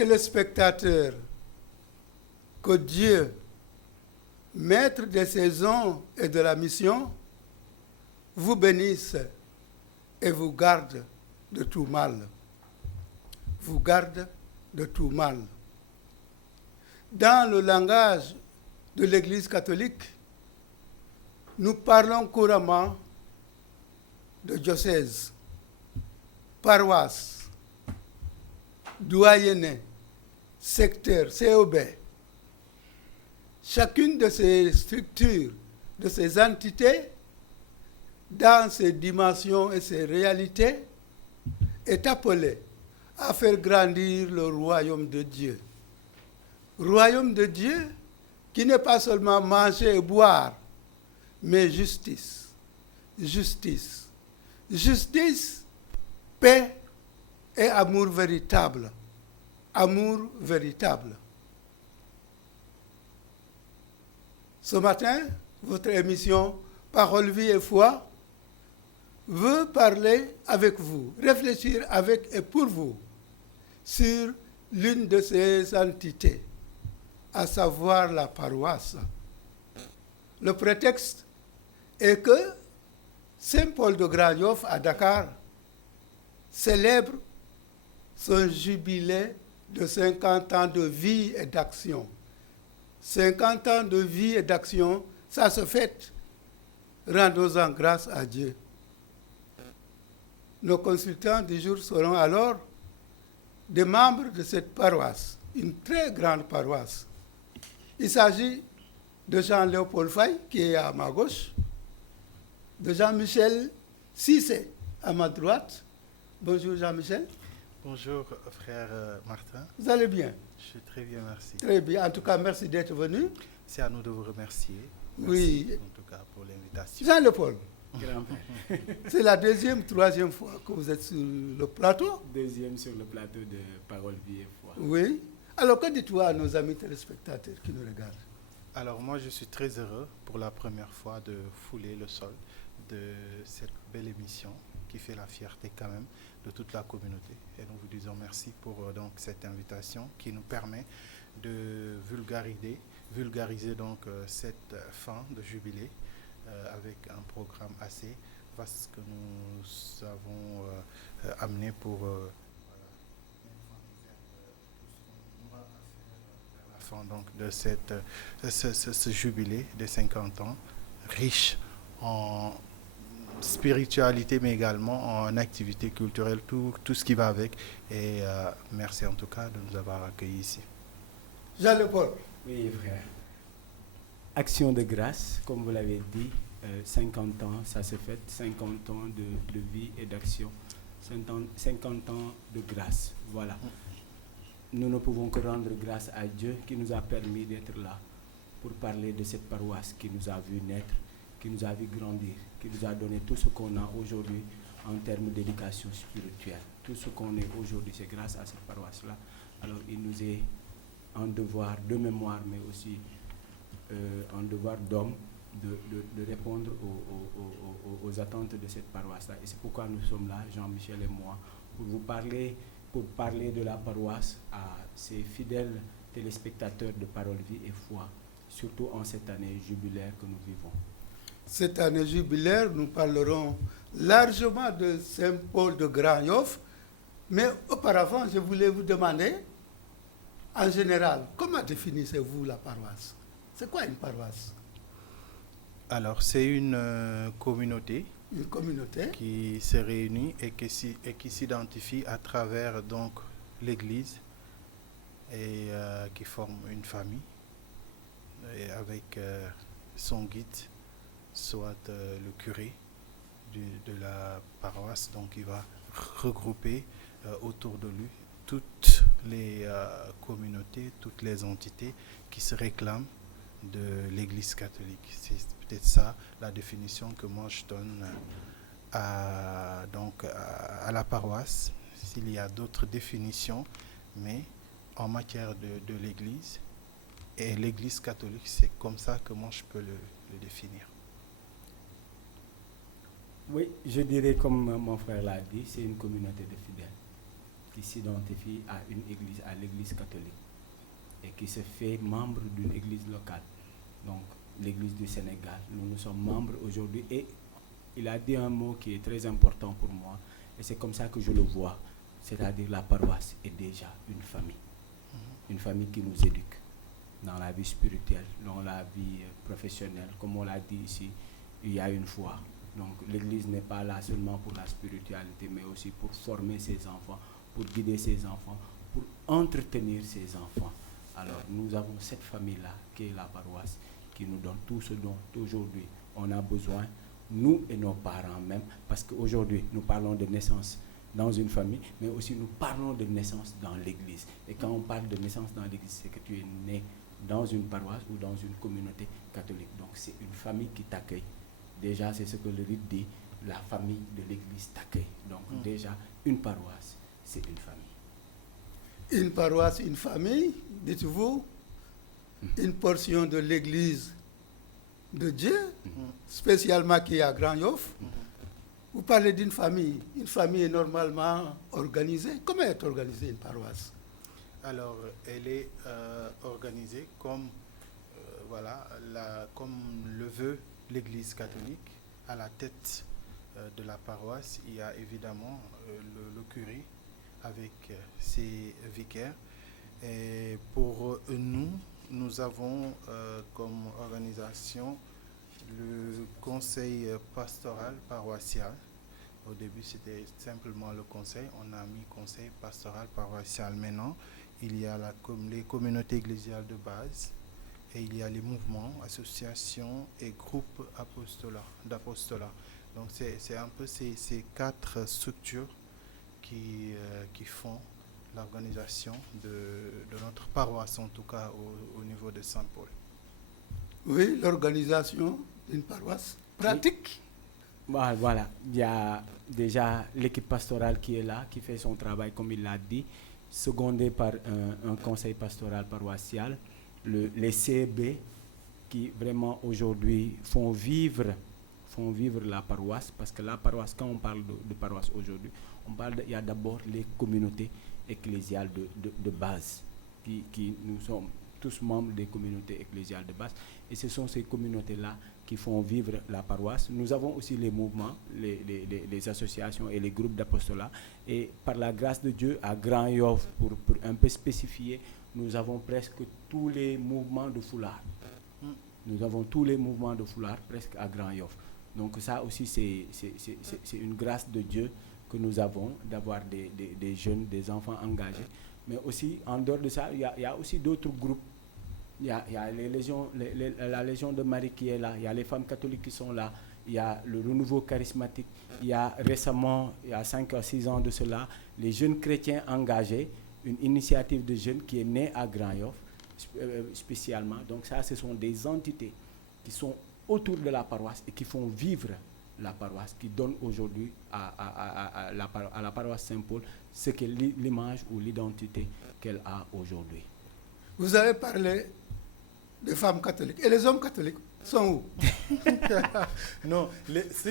téléspectateurs, que Dieu, maître des saisons et de la mission, vous bénisse et vous garde de tout mal. Vous garde de tout mal. Dans le langage de l'Église catholique, nous parlons couramment de diocèse, paroisse, doyenné, secteur, COB. Chacune de ces structures, de ces entités, dans ses dimensions et ses réalités, est appelée à faire grandir le royaume de Dieu. Royaume de Dieu qui n'est pas seulement manger et boire, mais justice, justice, justice, paix et amour véritable. Amour véritable. Ce matin, votre émission Parole, vie et foi veut parler avec vous, réfléchir avec et pour vous sur l'une de ces entités, à savoir la paroisse. Le prétexte est que Saint Paul de Gragnoff à Dakar célèbre son jubilé de 50 ans de vie et d'action. 50 ans de vie et d'action, ça se fête. Rendons-en grâce à Dieu. Nos consultants du jour seront alors des membres de cette paroisse, une très grande paroisse. Il s'agit de Jean-Léopold Faye, qui est à ma gauche, de Jean-Michel Cissé, à ma droite. Bonjour Jean-Michel. Bonjour frère Martin. Vous allez bien? Je suis très bien, merci. Très bien. En tout cas, merci d'être venu. C'est à nous de vous remercier. Merci, oui. En tout cas, pour l'invitation. Jean-Léopold, c'est la deuxième, troisième fois que vous êtes sur le plateau. Deuxième sur le plateau de Parole, vie et foi. Oui. Alors, que dites-vous à nos amis téléspectateurs qui nous regardent? Alors, moi, je suis très heureux pour la première fois de fouler le sol de cette belle émission qui fait la fierté quand même de toute la communauté. Et nous vous disons merci pour donc cette invitation qui nous permet de vulgariser donc cette fin de jubilé avec un programme assez vaste que nous avons amené pour la fin donc de ce jubilé de 50 ans riche en spiritualité, mais également en activité culturelle, tout ce qui va avec. Et merci en tout cas de nous avoir accueillis ici. Jean-Léopold. Oui, frère. Action de grâce, comme vous l'avez dit, 50 ans, ça se fête, 50 ans de vie et d'action, 50 ans de grâce. Voilà. Nous ne pouvons que rendre grâce à Dieu qui nous a permis d'être là pour parler de cette paroisse qui nous a vu naître, qui nous a vu grandir, qui nous a donné tout ce qu'on a aujourd'hui en termes d'éducation spirituelle. Tout ce qu'on est aujourd'hui, c'est grâce à cette paroisse-là. Alors, il nous est un devoir de mémoire, mais aussi un devoir d'homme de répondre aux attentes de cette paroisse-là. Et c'est pourquoi nous sommes là, Jean-Michel et moi, pour parler de la paroisse à ces fidèles téléspectateurs de Parole, vie et foi, surtout en cette année jubilaire que nous vivons. Cette année jubilaire, nous parlerons largement de Saint Paul de Gragnoff, mais auparavant, je voulais vous demander, en général, comment définissez-vous la paroisse? C'est quoi une paroisse? Alors, c'est une communauté. Une communauté qui se réunit et qui s'identifie à travers donc l'Église et qui forme une famille et avec son guide, soit le curé de la paroisse, donc il va regrouper autour de lui toutes les communautés, toutes les entités qui se réclament de l'Église catholique. C'est peut-être ça la définition que moi je donne à la paroisse. S'il y a d'autres définitions, mais en matière de l'Église et l'Église catholique, c'est comme ça que moi je peux le définir. Oui, je dirais comme mon frère l'a dit, c'est une communauté de fidèles. qui s'identifie à une église, à l'église catholique, et qui se fait membre d'une église locale, donc l'église du Sénégal. Nous sommes membres aujourd'hui, et il a dit un mot qui est très important pour moi, et c'est comme ça que je le vois, c'est-à-dire la paroisse est déjà une famille qui nous éduque dans la vie spirituelle, dans la vie professionnelle. Comme on l'a dit ici, il y a une foi. Donc l'église n'est pas là seulement pour la spiritualité, mais aussi pour former ses enfants, pour guider ses enfants, pour entretenir ses enfants. Alors nous avons cette famille-là qui est la paroisse, qui nous donne tout ce dont aujourd'hui on a besoin, nous et nos parents même, parce qu'aujourd'hui nous parlons de naissance dans une famille, mais aussi nous parlons de naissance dans l'église. Et quand on parle de naissance dans l'église, c'est que tu es né dans une paroisse ou dans une communauté catholique. Donc c'est une famille qui t'accueille. Déjà, c'est ce que le rite dit, la famille de l'église t'accueille. Donc déjà, une paroisse, c'est une famille. Une paroisse, une famille, dites-vous, une portion de l'église de Dieu, spécialement qui est à Grand Yoff. Vous parlez d'une famille. Une famille est normalement organisée. Comment est organisée une paroisse? Alors, elle est organisée comme, comme le veut l'Église catholique. À la tête de la paroisse, il y a évidemment le curé avec ses vicaires. Et pour nous avons comme organisation le conseil pastoral paroissial. Au début, c'était simplement le conseil. On a mis conseil pastoral paroissial. Maintenant, il y a les communautés ecclésiales de base, et il y a les mouvements, associations et groupes d'apostolat. Donc, c'est un peu ces 4 structures qui font l'organisation de notre paroisse, en tout cas au niveau de Saint-Paul. Oui, l'organisation d'une paroisse pratique. Voilà, il y a déjà l'équipe pastorale qui est là, qui fait son travail comme il l'a dit, secondé par un conseil pastoral paroissial, les CEB qui vraiment aujourd'hui font vivre la paroisse, parce que la paroisse, quand on parle de paroisse aujourd'hui, il y a d'abord les communautés ecclésiales de base, qui nous sommes tous membres des communautés ecclésiales de base, et ce sont ces communautés-là qui font vivre la paroisse. Nous avons aussi les mouvements, les associations et les groupes d'apostolat, et par la grâce de Dieu, à Grand Yoff, pour un peu spécifier, nous avons presque tous les mouvements de foulard. Nous avons tous les mouvements de foulard presque à Grand Yoff. Donc ça aussi, c'est une grâce de Dieu que nous avons, d'avoir des jeunes, des enfants engagés. Mais aussi, en dehors de ça, il y a aussi d'autres groupes. Il y a la Légion de Marie qui est là, il y a les femmes catholiques qui sont là, il y a le renouveau charismatique, il y a récemment, il y a 5 à 6 ans de cela, les jeunes chrétiens engagés, une initiative de jeunes qui est née à Grand Yoff spécialement. Donc ça, ce sont des entités qui sont autour de la paroisse et qui font vivre la paroisse, qui donnent aujourd'hui à la paroisse Saint-Paul ce qu'est l'image ou l'identité qu'elle a aujourd'hui. Vous avez parlé des femmes catholiques. Et les hommes catholiques sont où? Non, ce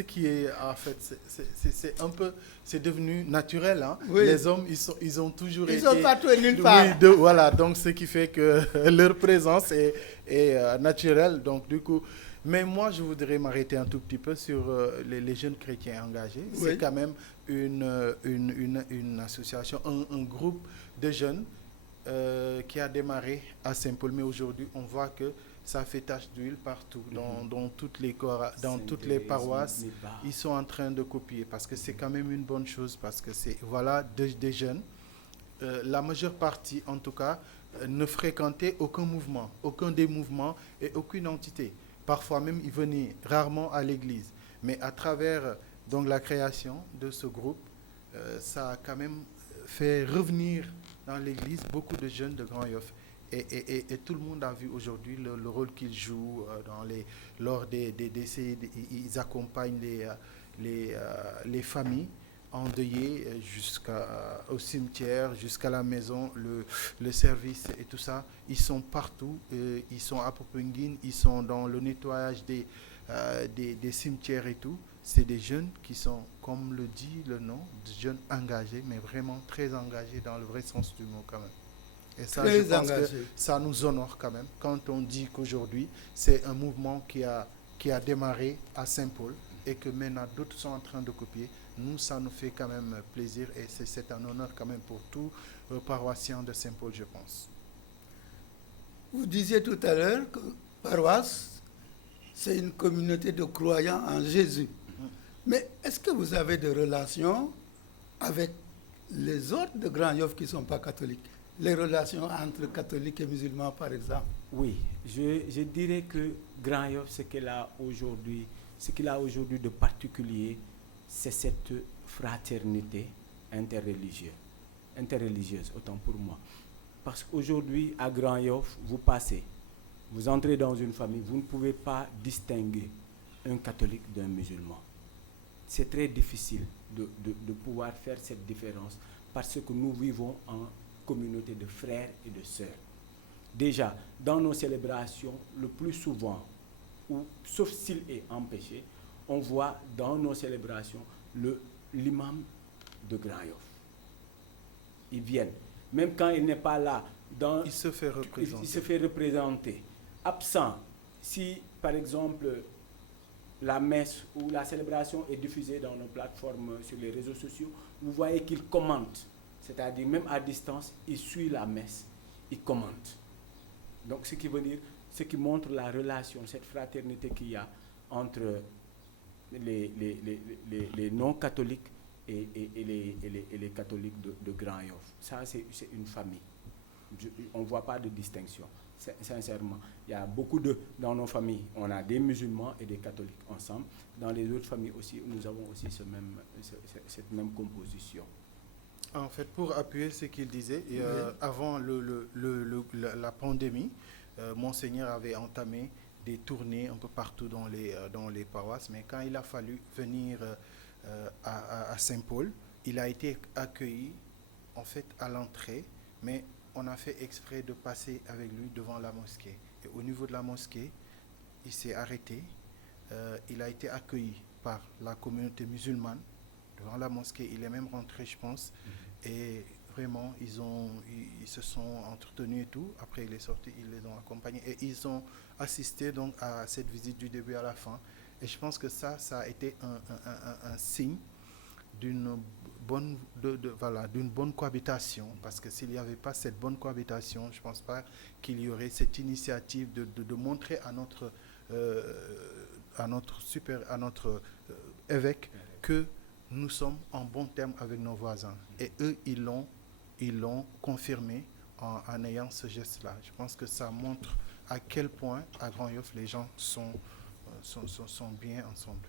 qui est en fait, c'est un peu, c'est devenu naturel. Hein? Oui. Les hommes, ils ont toujours été... Ils sont partout et nulle part. Oui, voilà, donc ce qui fait que leur présence est naturelle. Donc du coup, mais moi, je voudrais m'arrêter un tout petit peu sur les jeunes chrétiens engagés. Oui. C'est quand même une association, un groupe de jeunes qui a démarré à Saint-Paul, mais aujourd'hui on voit que ça fait tache d'huile partout, dans toutes les paroisses. Ils sont en train de copier, parce que c'est quand même une bonne chose, parce que c'est des jeunes. La majeure partie, en tout cas, ne fréquentaient aucun mouvement, aucun des mouvements et aucune entité. Parfois même, ils venaient rarement à l'église. Mais à travers donc la création de ce groupe, ça a quand même fait revenir dans l'église beaucoup de jeunes de Grand Yoff. Et tout le monde a vu aujourd'hui le rôle qu'ils jouent lors des décès. Ils accompagnent les familles endeuillées jusqu'au cimetière, jusqu'à la maison, le service et tout ça. Ils sont partout. Ils sont à Popenguine, ils sont dans le nettoyage des cimetières et tout. c'est des jeunes qui sont, comme le dit le nom, des jeunes engagés, mais vraiment très engagés dans le vrai sens du mot quand même. Et ça, je Très pense que engagé. ça nous honore quand même quand on dit qu'aujourd'hui, c'est un mouvement qui a démarré à Saint-Paul et que maintenant d'autres sont en train de copier. Nous, ça nous fait quand même plaisir et c'est un honneur quand même pour tous les paroissiens de Saint-Paul, je pense. Vous disiez tout à l'heure que paroisse, c'est une communauté de croyants en Jésus. Mais est-ce que vous avez des relations avec les autres de Grand Yoff qui ne sont pas catholiques? Les relations entre catholiques et musulmans, par exemple? Oui, je dirais que Grand Yoff, ce qu'il a aujourd'hui de particulier, c'est cette fraternité interreligieuse, autant pour moi. Parce qu'aujourd'hui, à Grand Yoff, vous entrez dans une famille, vous ne pouvez pas distinguer un catholique d'un musulman. C'est très difficile de pouvoir faire cette différence parce que nous vivons en communauté de frères et de sœurs. Déjà, dans nos célébrations, le plus souvent, sauf s'il est empêché, on voit dans nos célébrations l'imam de Grand Yoff. Ils viennent. Même quand il n'est pas là, il se fait représenter. Il se fait représenter. Absent, si par exemple la messe ou la célébration est diffusée dans nos plateformes sur les réseaux sociaux, vous voyez qu'il commente. C'est-à-dire, même à distance, il suit la messe, il commente. Donc, ce qui montre la relation, cette fraternité qu'il y a entre les non-catholiques et les catholiques de Grand Yoff. Ça, c'est une famille. On ne voit pas de distinction. Sincèrement, il y a dans nos familles, on a des musulmans et des catholiques ensemble. Dans les autres familles aussi, nous avons aussi cette même composition. En fait, pour appuyer ce qu'il disait, oui. Avant la pandémie, Monseigneur avait entamé des tournées un peu partout dans les paroisses, mais quand il a fallu venir à Saint-Paul, il a été accueilli en fait à l'entrée, mais on a fait exprès de passer avec lui devant la mosquée. Et au niveau de la mosquée, il s'est arrêté, il a été accueilli par la communauté musulmane devant la mosquée, il est même rentré, je pense, et vraiment, ils se sont entretenus et tout. Après, il est sorti, ils les ont accompagnés et ils ont assisté donc à cette visite du début à la fin. Et je pense que ça a été un signe d'une bonne cohabitation, parce que s'il n'y avait pas cette bonne cohabitation, je ne pense pas qu'il y aurait cette initiative de montrer à notre évêque que nous sommes en bon terme avec nos voisins. Et eux, ils l'ont confirmé en ayant ce geste-là. Je pense que ça montre à quel point à Grand Yoff les gens sont bien ensemble.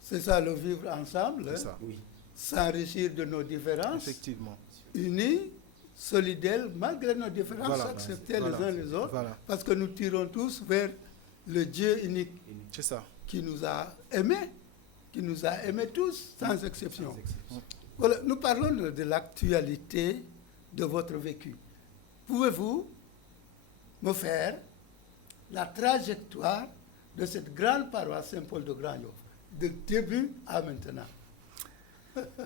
C'est ça, le vivre ensemble. C'est ça. Oui. S'enrichir de nos différences. Effectivement. Unis, solidaires, malgré nos différences, Voilà. accepter Voilà. les uns les autres. Voilà. Parce que nous tirons tous vers le Dieu unique C'est ça. qui nous a aimés tous, sans exception. Sans exception. Voilà, nous parlons de l'actualité de votre vécu. Pouvez-vous me faire la trajectoire de cette grande paroisse Saint-Paul de Grand Yoff, de début à maintenant?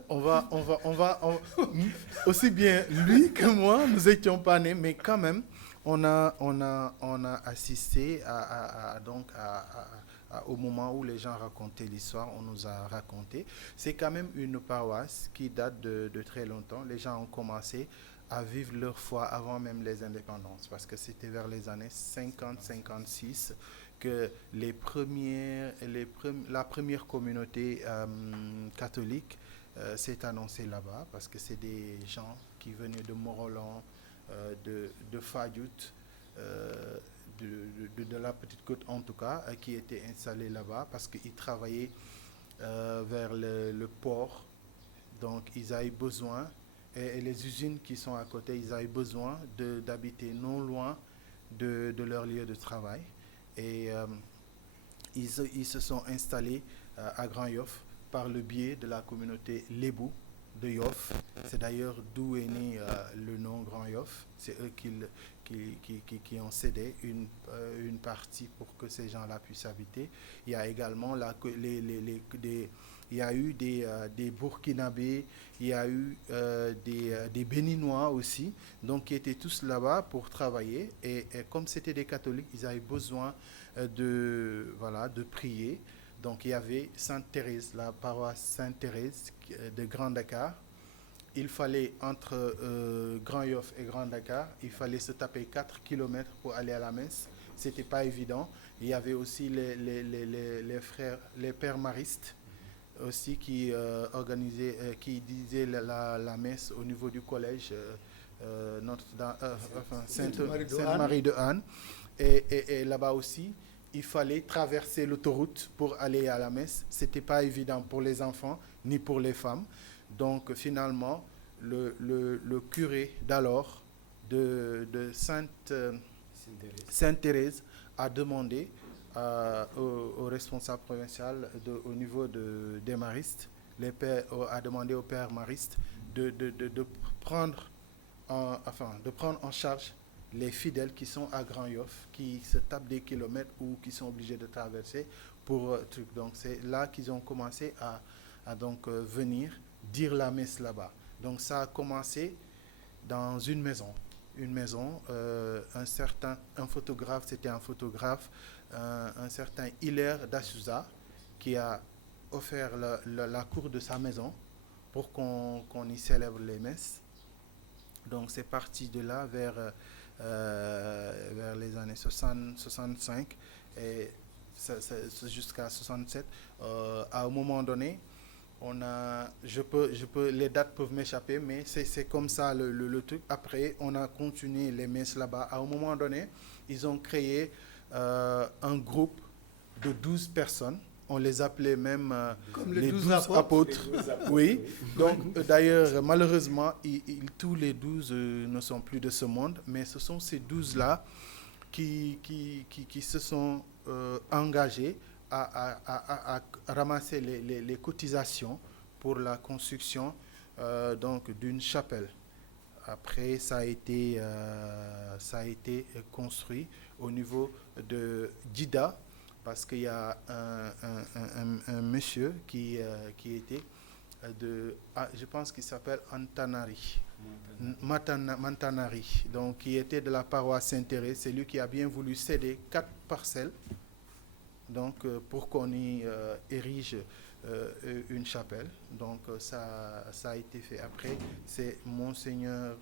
On va aussi bien lui que moi, nous étions pas nés, mais quand même, on a assisté au moment où les gens racontaient l'histoire, on nous a raconté. C'est quand même une paroisse qui date de très longtemps. Les gens ont commencé à vivre leur foi avant même les indépendances, parce que c'était vers les années 50-56 que la première communauté catholique s'est annoncée là-bas, parce que c'est des gens qui venaient de Morolan, de Fadiout, de la Petite Côte en tout cas, qui étaient installés là-bas parce qu'ils travaillaient vers le port. Donc ils avaient besoin, et les usines qui sont à côté, ils avaient besoin d'habiter non loin de leur lieu de travail. Et ils se sont installés à Grand Yoff par le biais de la communauté Lébou de Yoff, C'est d'ailleurs d'où est né le nom Grand Yoff. C'est eux qui ont cédé une partie pour que ces gens-là puissent habiter. Il y a également il y a eu des Burkinabés, il y a eu des Béninois aussi, donc qui étaient tous là-bas pour travailler. Et comme c'était des catholiques, ils avaient besoin de prier. Donc il y avait Sainte-Thérèse, la paroisse Sainte-Thérèse de Grand Dakar. Il fallait, entre Grand Yoff et Grand Dakar, il fallait se taper 4 kilomètres pour aller à la messe. Ce n'était pas évident. Il y avait aussi les frères, les pères maristes aussi qui organisaient, qui disaient la messe au niveau du collège Sainte-Marie de Anne. Et là-bas aussi, il fallait traverser l'autoroute pour aller à la messe. Ce n'était pas évident pour les enfants ni pour les femmes. Donc finalement, le curé d'alors de Sainte-Thérèse a demandé au responsable provincial au niveau des maristes, a demandé au père mariste de prendre en charge les fidèles qui sont à Grand Yoff, qui se tapent des kilomètres ou qui sont obligés de traverser pour truc. Donc c'est là qu'ils ont commencé à venir dire la messe là-bas. Donc ça a commencé dans une maison, un photographe, un certain Hilaire d'Assouza qui a offert la cour de sa maison pour qu'on y célèbre les messes. Donc c'est parti de là vers les années 65 et jusqu'à 67. À un moment donné, les dates peuvent m'échapper, mais c'est comme ça le truc. Après, on a continué les messes là-bas. À un moment donné, ils ont créé un groupe de 12 personnes. On les appelait même comme les 12 apôtres. Oui. Donc, d'ailleurs, malheureusement, tous les 12 ne sont plus de ce monde, mais ce sont ces 12-là qui se sont engagés à ramasser les cotisations pour la construction d'une chapelle. Après, ça a été construit au niveau de Djida, parce qu'il y a un monsieur qui était je pense qu'il s'appelle Mantanari, donc qui était de la paroisse Sainte-Thérèse. C'est lui qui a bien voulu céder 4 parcelles donc pour qu'on y érige une chapelle. Donc ça a été fait. Après, c'est Monseigneur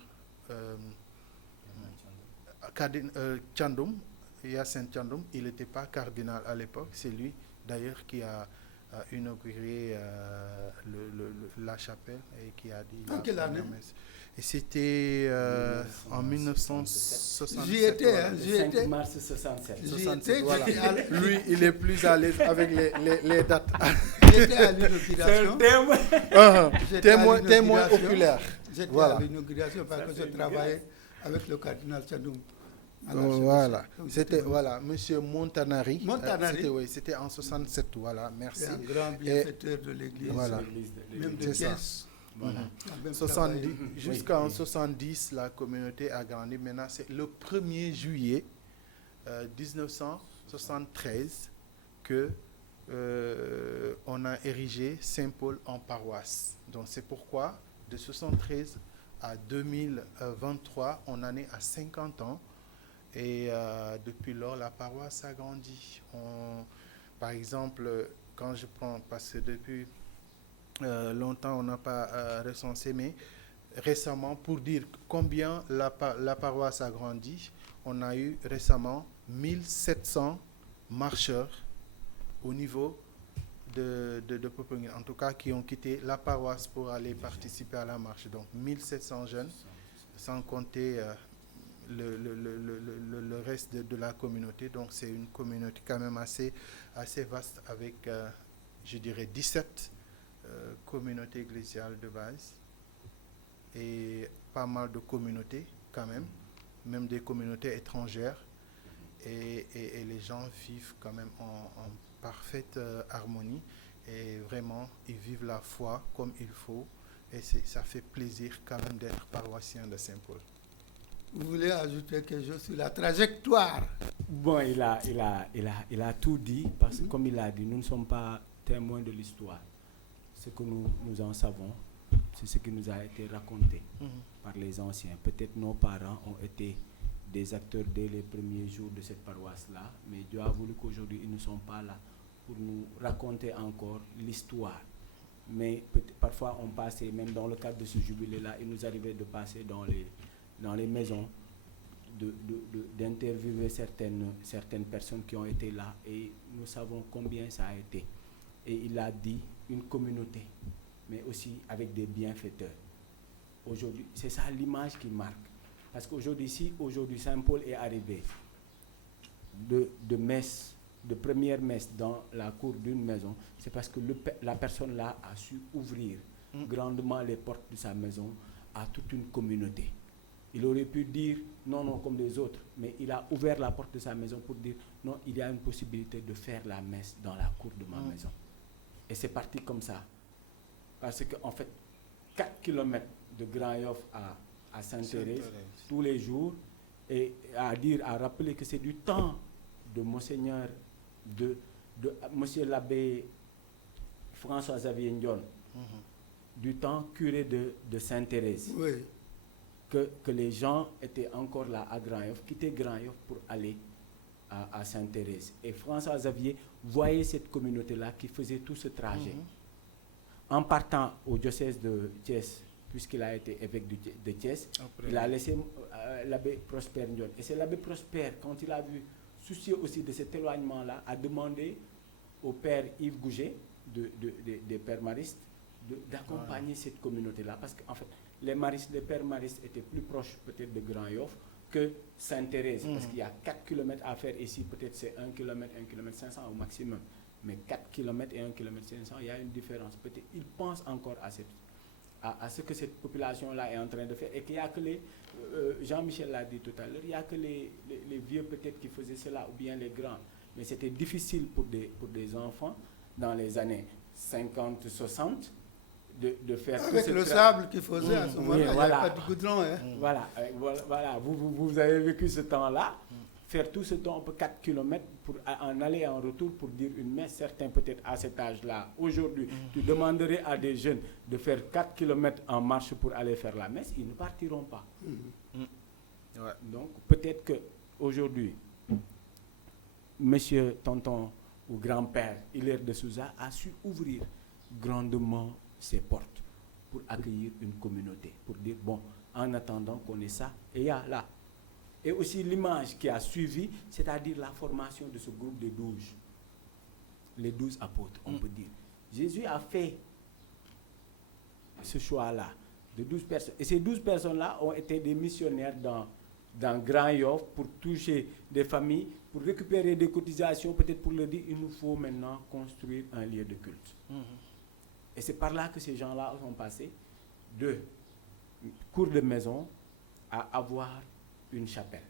Tchandoum, Yacine Tchandoum. Il n'était pas cardinal à l'époque. C'est lui d'ailleurs qui a inauguré la chapelle et qui a dit en quelle année? Et c'était en 1967. J'y étais, hein, 5 mars 67. Voilà. Lui, il est plus à l'aise avec les dates. J'étais à l'inauguration. Témoin oculaire. J'étais à l'inauguration parce que je travaillais avec le cardinal Tchandoum. Voilà, c'était Monsieur Montanari. C'était en 67, voilà, merci. C'est un grand bienfaiteur de l'Église, voilà. Même de Thiès. Voilà. Jusqu'en 70, la communauté a grandi. Maintenant, c'est le 1er juillet 1973 que on a érigé Saint-Paul en paroisse. Donc c'est pourquoi de 73 à 2023, on en est à 50 ans. Et depuis lors, la paroisse a grandi. Par exemple, quand je prends, parce que depuis longtemps, on n'a pas recensé, mais récemment, pour dire combien la paroisse a grandi, on a eu récemment 1700 marcheurs au niveau de Popenguine, en tout cas qui ont quitté la paroisse pour aller participer à la marche. Donc 1700 jeunes, sans compter le reste de la communauté. Donc c'est une communauté quand même assez vaste avec, je dirais, 17 communautés ecclésiales de base et pas mal de communautés quand même des communautés étrangères. Et les gens vivent quand même en parfaite harmonie et vraiment ils vivent la foi comme il faut Et ça fait plaisir quand même d'être paroissien de Saint-Paul. Vous voulez ajouter quelque chose sur la trajectoire? Bon, il a tout dit, parce que comme il a dit, nous ne sommes pas témoins de l'histoire. Ce que nous en savons, c'est ce qui nous a été raconté par les anciens. Peut-être nos parents ont été des acteurs dès les premiers jours de cette paroisse-là, mais Dieu a voulu qu'aujourd'hui, ils ne sont pas là pour nous raconter encore l'histoire. Mais parfois, on passait, même dans le cadre de ce jubilé-là, il nous arrivait de passer dans les maisons, d'interviewer certaines personnes qui ont été là, et nous savons combien ça a été. Et il a dit une communauté, mais aussi avec des bienfaiteurs. Aujourd'hui, c'est ça l'image qui marque. Parce qu'aujourd'hui, si aujourd'hui Saint-Paul est arrivé de première messe dans la cour d'une maison, c'est parce que la personne là a su ouvrir grandement les portes de sa maison à toute une communauté. Il aurait pu dire non comme les autres, mais il a ouvert la porte de sa maison pour dire non, il y a une possibilité de faire la messe dans la cour de ma maison. Et c'est parti comme ça. Parce qu'en fait, 4 km de Grand Yoff à Sainte-Thérèse, tous les jours, et à rappeler que c'est du temps de Monseigneur, de Monsieur l'abbé François-Xavier Ndion, du temps curé de Sainte-Thérèse. Oui. Que les gens étaient encore là à Grand Yoff, quittaient Grand Yoff pour aller à Sainte-Thérèse. Et François-Xavier voyait cette communauté-là qui faisait tout ce trajet. En partant au diocèse de Thiès, puisqu'il a été évêque de Thiès, il a laissé l'abbé Prosper Ndion. Et c'est l'abbé Prosper, quand il a vu, soucieux aussi de cet éloignement-là, a demandé au père Yves Gouget, des pères maristes, d'accompagner cette communauté-là. Parce qu'en fait, les pères maristes étaient plus proches peut-être de Grand Yoff que Sainte-Thérèse, parce qu'il y a 4 km à faire ici, peut-être c'est 1 km, 1 km 500 au maximum. Mais 4 km et 1 km 500, il y a une différence. Peut-être ils pensent encore à ce que cette population-là est en train de faire, et qu'il n'y a que Jean-Michel l'a dit tout à l'heure, il n'y a que les vieux peut-être qui faisaient cela, ou bien les grands. Mais c'était difficile pour des enfants, dans les années 50, 60, de faire avec le sable qu'il faisait à ce moment-là, il n'y voilà. avait pas de goudron. Hein. Voilà. Vous avez vécu ce temps-là. Faire tout ce temps, 4 km pour en aller et en retour pour dire une messe. Certains peut-être à cet âge-là, aujourd'hui, tu demanderais à des jeunes de faire 4 km en marche pour aller faire la messe, ils ne partiront pas. Ouais. Donc peut-être qu'aujourd'hui, monsieur, tonton ou grand-père Hilaire de Souza a su ouvrir grandement ses portes pour accueillir une communauté, pour dire, bon, en attendant qu'on ait ça, et il y a là. Et aussi l'image qui a suivi, c'est-à-dire la formation de ce groupe de 12. Les 12 apôtres, on peut dire. Jésus a fait ce choix-là de 12 personnes. Et ces 12 personnes-là ont été des missionnaires dans Grand Yoff pour toucher des familles, pour récupérer des cotisations, peut-être pour leur dire, il nous faut maintenant construire un lieu de culte. Et c'est par là que ces gens-là sont passés de cours de maison à avoir une chapelle.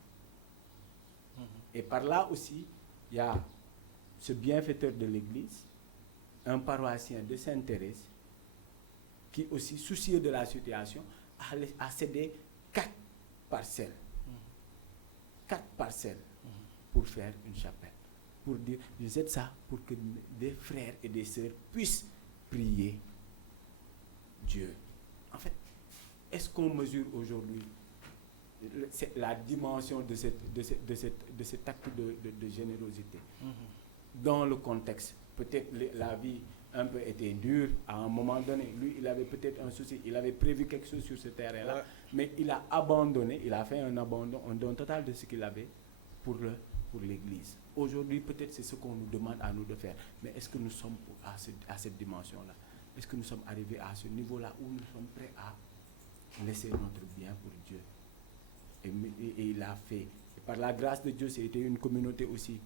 Et par là aussi, il y a ce bienfaiteur de l'Église, un paroissien de Sainte-Thérèse, qui aussi, soucieux de la situation, a cédé 4 parcelles. 4 parcelles pour faire une chapelle. Pour dire, je cède ça pour que des frères et des sœurs puissent prier Dieu. En fait, est-ce qu'on mesure aujourd'hui la dimension de cet acte de générosité dans le contexte? Peut-être la vie un peu était dure à un moment donné. Lui, il avait peut-être un souci, il avait prévu quelque chose sur ce terrain-là, mais il a abandonné, il a fait un abandon, un don total de ce qu'il avait pour l'Église. Aujourd'hui, peut-être c'est ce qu'on nous demande à nous de faire. Mais est-ce que nous sommes à cette dimension-là? Est-ce que nous sommes arrivés à ce niveau-là où nous sommes prêts à laisser notre bien pour Dieu? Et il a fait. Et par la grâce de Dieu, c'était une communauté aussi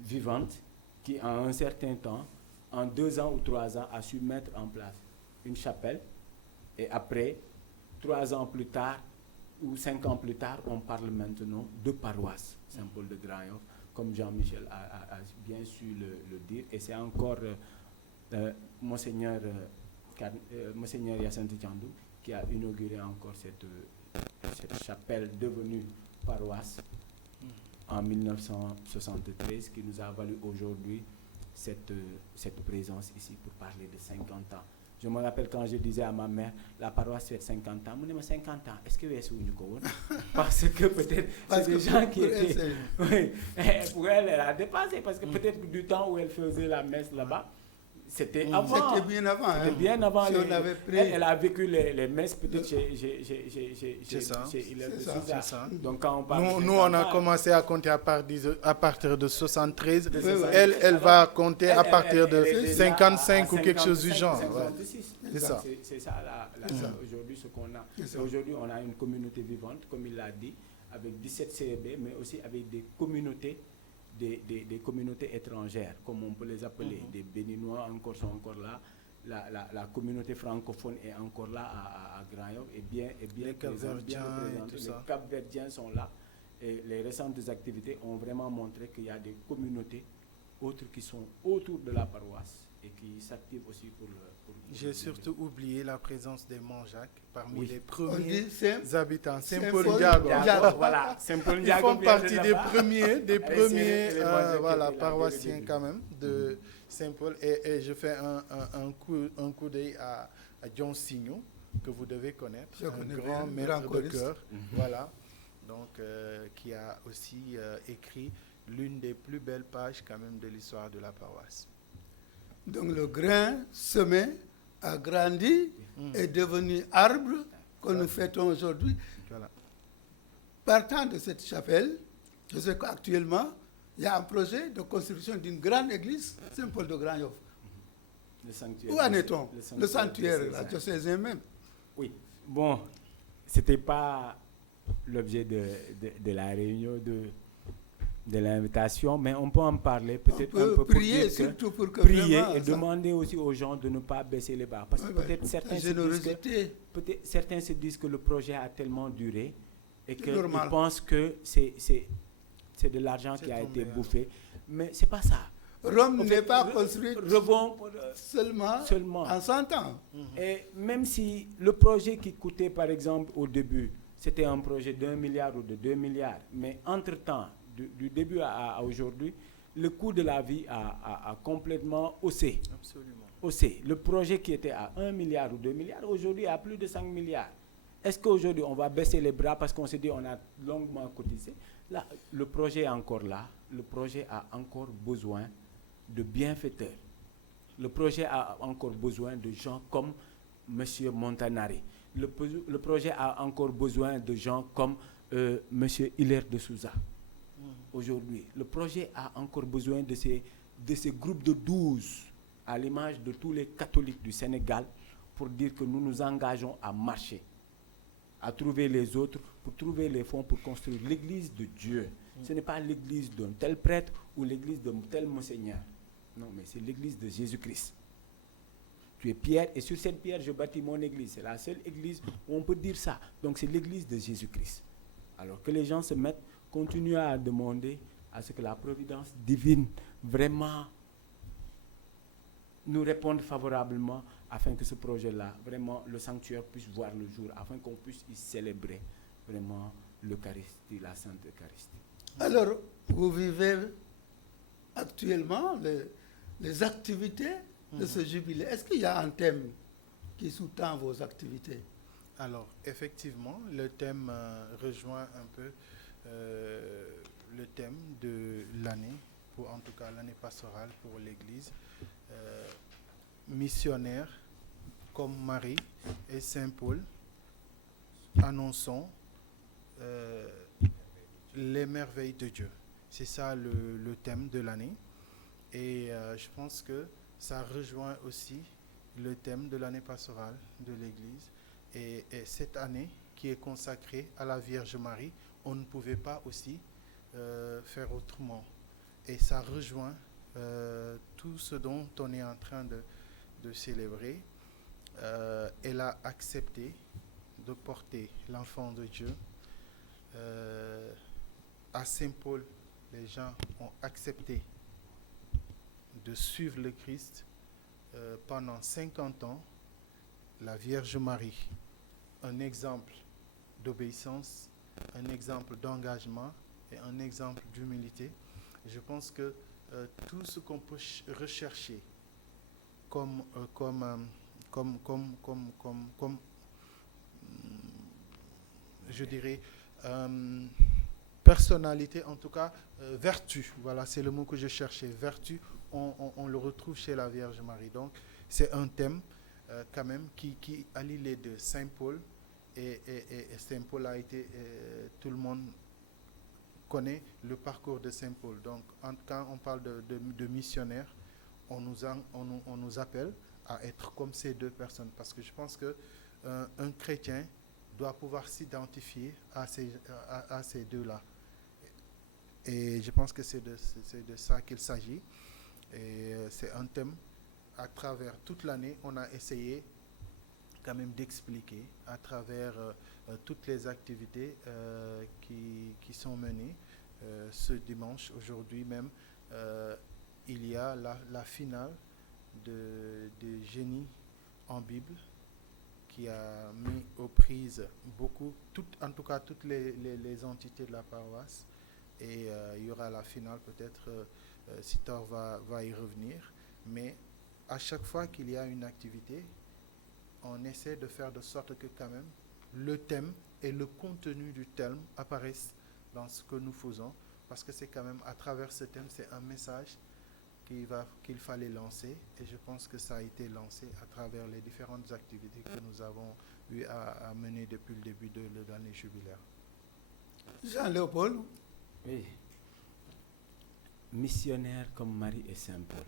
vivante qui, en un certain temps, en 2 ans ou 3 ans, a su mettre en place une chapelle. Et après, 3 ans plus tard, ou 5 ans plus tard, on parle maintenant de paroisse Saint-Paul de Grand Yoff, comme Jean-Michel a bien su le dire. Et c'est encore Monseigneur Monseigneur Hyacinthe Thiandou, qui a inauguré encore cette chapelle devenue paroisse en 1973, qui nous a valu aujourd'hui cette présence ici pour parler de 50 ans. Je me rappelle quand je disais à ma mère, la paroisse fait 50 ans. Je me dis, 50 ans, est-ce que vous parce que peut-être c'est des gens qui étaient... Oui, pour elle, elle a dépassé, parce que peut-être du temps où elle faisait la messe là-bas, c'était avant. C'était bien avant. C'était bien avant. Si on avait pris... Elle a vécu les messes peut-être chez C'est ça. Donc quand on parle nous on a commencé à compter à partir de 73. Elle va compter à partir de 55 ou quelque chose du genre. C'est ça. C'est ça aujourd'hui ce qu'on a. Aujourd'hui on a une communauté vivante, comme il l'a dit, avec 17 CEB, mais aussi avec des communautés. Des communautés étrangères, comme on peut les appeler, des Béninois sont encore là, la communauté francophone est encore là à Grand-Yoff, et bien les Cap-Verdiens, les Cap-Verdiens sont là, et les récentes activités ont vraiment montré qu'il y a des communautés autres qui sont autour de la paroisse et qui s'activent aussi pour J'ai surtout oublié la présence des Monjac parmi les On premiers dit habitants. Saint-Paul Ndiago. Voilà, Saint-Paul Ndiago. Ils font partie des premiers Monjac paroissiens quand même de Saint-Paul. Et je fais un coup d'œil à John Signou, que vous devez connaître, un grand maître de chœur, voilà, donc qui a aussi écrit l'une des plus belles pages quand même de l'histoire de la paroisse. Donc le grain semé a grandi, est devenu arbre que nous fêtons aujourd'hui. Voilà. Partant de cette chapelle, je sais qu'actuellement, il y a un projet de construction d'une grande église, Saint-Paul de Grand-Yoff. Où en est-on? Le sanctuaire, la diocèse même. Oui, bon, ce n'était pas l'objet de la réunion de l'invitation, mais on peut en parler peut-être un peu prier pour surtout pour que prier vraiment, et demander aussi aux gens de ne pas baisser les bras, parce que peut-être certains se disent que le projet a tellement duré et qu'ils pensent que c'est de l'argent qui a été bouffé, mais c'est pas ça. Rome n'est pas construite seulement en 100 ans. Et même si le projet qui coûtait par exemple au début, c'était un projet d'1 milliard ou de 2 milliards, mais entre-temps, du début à aujourd'hui, le coût de la vie a complètement haussé. Absolument. Haussé. Le projet qui était à 1 milliard ou 2 milliards, aujourd'hui est à plus de 5 milliards. Est-ce qu'aujourd'hui, on va baisser les bras parce qu'on s'est dit on a longuement cotisé? Là, le projet est encore là. Le projet a encore besoin de bienfaiteurs. Le projet a encore besoin de gens comme M. Montanari. Le projet a encore besoin de gens comme M. Hilaire de Souza. Aujourd'hui, le projet a encore besoin de ces groupes de 12, à l'image de tous les catholiques du Sénégal, pour dire que nous nous engageons à marcher, à trouver les autres, pour trouver les fonds pour construire l'église de Dieu. Ce n'est pas l'église d'un tel prêtre ou l'église d'un tel monseigneur. Non, mais c'est l'église de Jésus-Christ. Tu es pierre, et sur cette pierre, je bâtis mon église. C'est la seule église où on peut dire ça. Donc, c'est l'église de Jésus-Christ. Alors que les gens se mettent, continuent à demander à ce que la providence divine vraiment nous réponde favorablement afin que ce projet-là, vraiment, le sanctuaire puisse voir le jour, afin qu'on puisse y célébrer vraiment l'Eucharistie, la Sainte Eucharistie. Alors, vous vivez actuellement les activités de ce jubilé. Est-ce qu'il y a un thème qui sous-tend vos activités? Alors, effectivement, le thème rejoint un peu le thème de l'année, en tout cas l'année pastorale pour l'Église. Missionnaires comme Marie et Saint Paul, annonçons les merveilles de Dieu. C'est ça le thème de l'année. Et je pense que ça rejoint aussi le thème de l'année pastorale de l'Église. Et cette année qui est consacrée à la Vierge Marie, on ne pouvait pas aussi faire autrement. Et ça rejoint tout ce dont on est en train de célébrer. Elle a accepté de porter l'enfant de Dieu. À Saint-Paul, les gens ont accepté de suivre le Christ pendant 50 ans. la Vierge Marie un exemple d'obéissance, un exemple d'engagement et un exemple d'humilité. Je pense que tout ce qu'on peut rechercher comme je dirais, personnalité, en tout cas, vertu. Voilà, c'est le mot que je cherchais. Vertu, on le retrouve chez la Vierge Marie. Donc, c'est un thème quand même qui allie les deux. Saint Paul et Saint Paul a été, tout le monde connaît le parcours de Saint Paul. Donc, quand on parle de missionnaires, on nous appelle à être comme ces deux personnes. Parce que je pense que un chrétien doit pouvoir s'identifier à ces deux-là. Et je pense que c'est de ça qu'il s'agit. Et c'est un thème, à travers toute l'année, on a essayé quand même d'expliquer à travers toutes les activités qui sont menées. Ce dimanche, aujourd'hui même, il y a la finale de Génie en Bible qui a mis aux prises beaucoup, en tout cas toutes les entités de la paroisse. Et il y aura la finale, peut-être Sitor va y revenir. Mais à chaque fois qu'il y a une activité, on essaie de faire de sorte que quand même le thème et le contenu du thème apparaissent dans ce que nous faisons. Parce que c'est quand même à travers ce thème, c'est un message qu'il fallait lancer, et je pense que ça a été lancé à travers les différentes activités que nous avons eu à mener depuis le début de l'année jubilaire. Jean-Léopold. Oui. Missionnaire comme Marie et Saint Paul.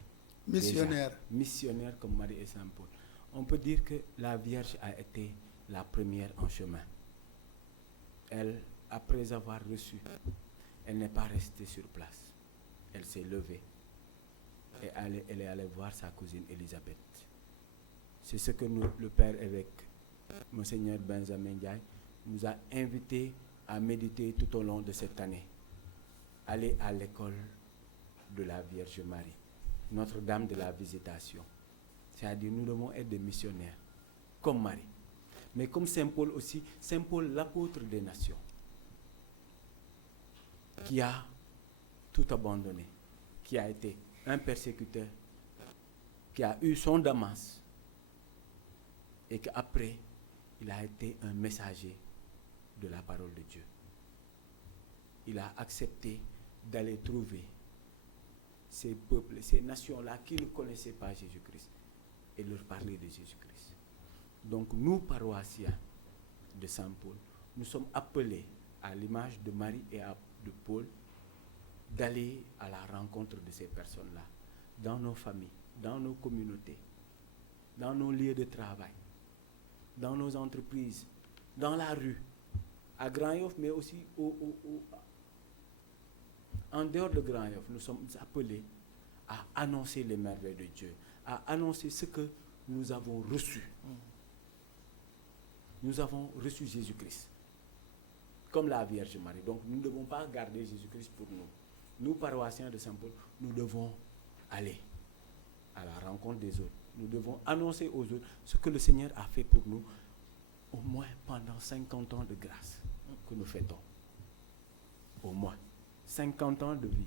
Missionnaire. Déjà, missionnaire comme Marie et Saint Paul. On peut dire que la Vierge a été la première en chemin. Elle, après avoir reçu, elle n'est pas restée sur place. Elle s'est levée. Et elle est allée voir sa cousine Elisabeth. C'est ce que le Père évêque, Monseigneur Benjamin Ndiaye, nous a invités à méditer tout au long de cette année. Aller à l'école de la Vierge Marie, Notre-Dame de la Visitation. C'est-à-dire, nous devons être des missionnaires, comme Marie. Mais comme Saint Paul aussi, Saint Paul, l'apôtre des nations, qui a tout abandonné, qui a été un persécuteur, qui a eu son Damas, et qu'après, il a été un messager de la parole de Dieu. Il a accepté d'aller trouver ces peuples, ces nations-là qui ne connaissaient pas Jésus-Christ, et leur parler de Jésus-Christ. Donc nous, paroissiens de Saint Paul, nous sommes appelés, à l'image de Marie et de Paul, d'aller à la rencontre de ces personnes-là, dans nos familles, dans nos communautés, dans nos lieux de travail, dans nos entreprises, dans la rue, à Grand-Yoff, mais aussi en dehors de Grand-Yoff. Nous sommes appelés à annoncer les merveilles de Dieu, à annoncer ce que nous avons reçu. Nous avons reçu Jésus-Christ, comme la Vierge Marie. Donc nous ne devons pas garder Jésus-Christ pour nous. Nous, paroissiens de Saint-Paul, nous devons aller à la rencontre des autres. Nous devons annoncer aux autres ce que le Seigneur a fait pour nous, au moins pendant 50 ans de grâce que nous fêtons. Au moins 50 ans de vie.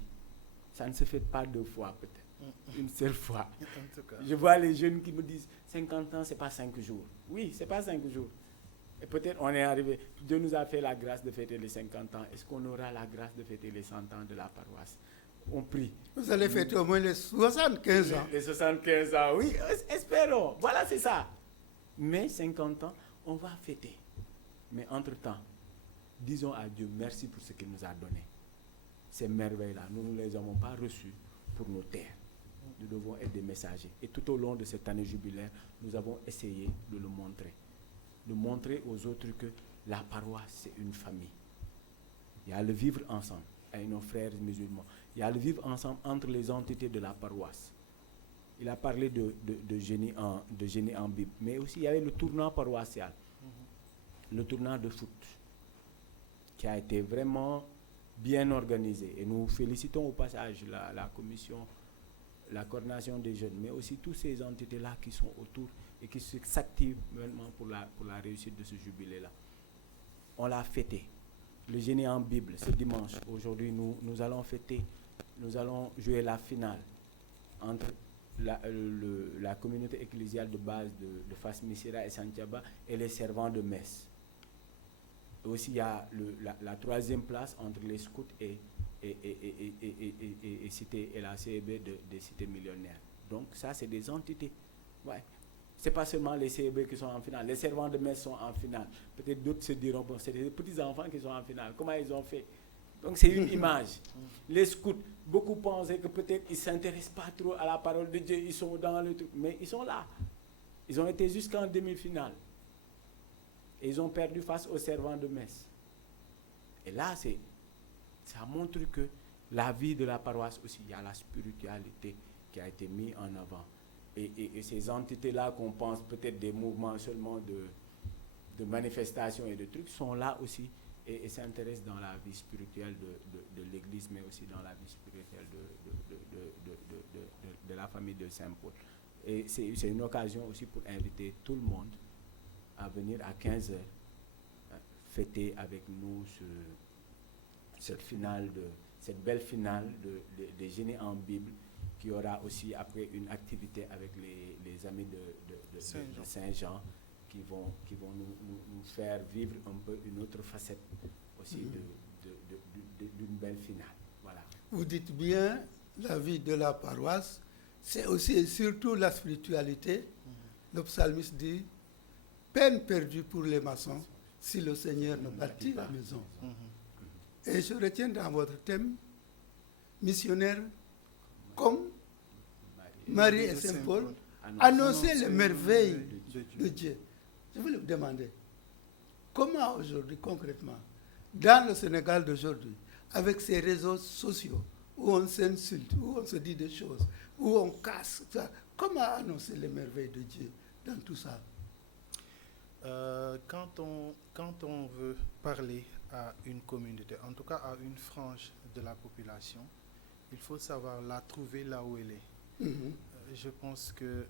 Ça ne se fait pas 2 fois peut-être, une seule fois. En tout cas. Je vois les jeunes qui me disent 50 ans, c'est pas 5 jours. Oui, c'est pas 5 jours. Et peut-être on est arrivé, Dieu nous a fait la grâce de fêter les 50 ans. Est-ce qu'on aura la grâce de fêter les 100 ans de la paroisse? On prie. Vous allez fêter au moins les 75 ans. Les 75 ans, oui, espérons. Voilà, c'est ça. Mais 50 ans, on va fêter. Mais entre-temps, disons à Dieu merci pour ce qu'il nous a donné. Ces merveilles-là, nous ne les avons pas reçues pour nos terres. Nous devons être des messagers. Et tout au long de cette année jubilaire, nous avons essayé de le montrer. De montrer aux autres que la paroisse, c'est une famille. Il y a le vivre ensemble avec nos frères musulmans. Il y a le vivre ensemble entre les entités de la paroisse. Il a parlé de génie en Bible. Mais aussi, il y avait le tournoi paroissial. Le tournoi de foot, qui a été vraiment bien organisé. Et nous félicitons au passage la commission la coordination des jeunes, mais aussi toutes ces entités-là qui sont autour et qui s'activent maintenant pour la réussite de ce jubilé-là. On l'a fêté. Le génie en Bible, ce dimanche. Aujourd'hui, nous allons fêter, nous allons jouer la finale entre la communauté ecclésiale de base de Fas Missira et Santiaba et les servants de messe. Et aussi, il y a la troisième place entre les scouts et la CEB des cités millionnaires. Donc ça, c'est des entités. Ouais. Ce n'est pas seulement les CEB qui sont en finale. Les servants de messe sont en finale. Peut-être d'autres se diront, bon, c'est des petits-enfants qui sont en finale. Comment ils ont fait? Donc c'est une image. Les scouts, beaucoup pensaient que peut-être ils ne s'intéressent pas trop à la parole de Dieu. Ils sont dans le truc. Mais ils sont là. Ils ont été jusqu'en demi-finale. Et ils ont perdu face aux servants de messe. Et là, ça montre que la vie de la paroisse aussi, il y a la spiritualité qui a été mise en avant. Et ces entités-là qu'on pense peut-être des mouvements seulement de manifestations et de trucs sont là aussi et s'intéressent dans la vie spirituelle de l'Église, mais aussi dans la vie spirituelle de la famille de Saint-Paul. Et c'est une occasion aussi pour inviter tout le monde à venir à 15h fêter avec nous cette belle finale des génies en Bible, qui aura aussi après une activité avec les amis de Saint-Jean qui vont nous faire vivre un peu une autre facette aussi d'une belle finale. Voilà. Vous dites bien, la vie de la paroisse, c'est aussi et surtout la spiritualité. Le psalmiste dit, peine perdue pour les maçons si le Seigneur ne bâtit la maison. Et je retiens dans votre thème, missionnaire comme Marie et Saint-Paul, annoncer les merveilles de Dieu. Je voulais vous demander, comment aujourd'hui, concrètement, dans le Sénégal d'aujourd'hui, avec ces réseaux sociaux, où on s'insulte, où on se dit des choses, où on casse, comment annoncer les merveilles de Dieu dans tout ça? Quand on veut parler à une communauté, en tout cas à une frange de la population, il faut savoir la trouver là où elle est. Je pense que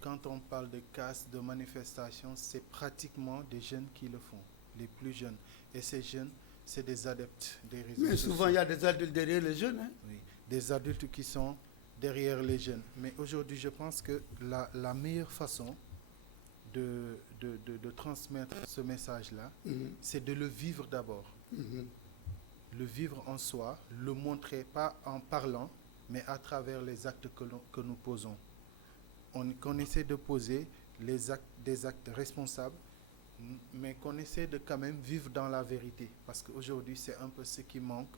quand on parle de casse, de manifestation, c'est pratiquement des jeunes qui le font, les plus jeunes. Et ces jeunes, c'est des adeptes des réseaux sociaux. Mais souvent, il y a des adultes derrière les jeunes. Hein? Oui, des adultes qui sont derrière les jeunes. Mais aujourd'hui, je pense que la meilleure façon de transmettre ce message-là, c'est de le vivre d'abord. Le vivre en soi, le montrer pas en parlant, mais à travers les actes que nous posons. Qu'on essaie de poser des actes responsables, mais qu'on essaie de quand même vivre dans la vérité. Parce qu'aujourd'hui, c'est un peu ce qui manque.